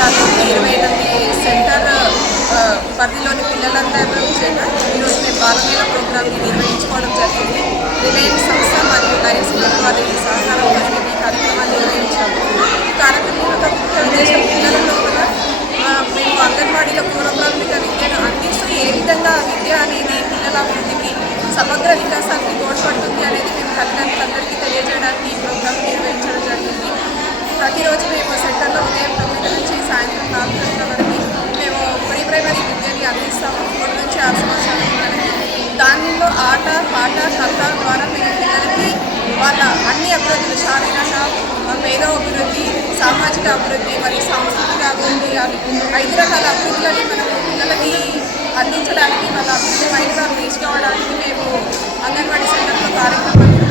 తాలూకు 28 సెంటర్ పరిధిలోని పిల్లలందరూ చేత ఈరోజు మేము బాలమేళ ప్రోగ్రామ్ని నిర్వహించుకోవడం జరిగింది. రిలయన్స్ సంస్థ మరియు లయన్స్ క్లబ్ వారి సహకారంతో ఈ కార్యక్రమాన్ని నిర్వహించాము. ఈ కార్యక్రమం యొక్క ముఖ్య ఉద్దేశం పిల్లలలో కూడా మేము అంగన్వాడీలో పూర్వప్రాథమిక విద్యను అందిస్తూ ఏ విధంగా విద్య అనేది పిల్లల అభివృద్ధికి సమగ్ర వికాసానికి తోడ్పడుతుంది అనేది మేము తల్లిదండ్రులందరికీ తెలియజేయడానికి ఈ ప్రోగ్రామ్ నిర్వహించడం జరిగింది. ప్రతిరోజు మేము సెంటర్లో ఉదయం 9 నుంచి సాయంత్రం 4 గంటల వరకు మేము ప్రైమరీ విద్యని అందిస్తాము. 3 నుంచి 6 సంవత్సరాల పిల్లలకి దానిలో ఆట పాట కథ ద్వారా మేము పిల్లలకి వాళ్ళ అన్ని అభివృద్ధులు శారీరక మేధో అభివృద్ధి సామాజిక అభివృద్ధి మరియు సాంస్కృతిక అభివృద్ధి అని 5 రకాల అభివృద్ధులని మనము పిల్లలకి అందించడానికి వాళ్ళ అభివృద్ధి మైలుగా తీసుకోవడానికి మేము అంగన్వాడీ సెంటర్లో కార్యక్రమాలు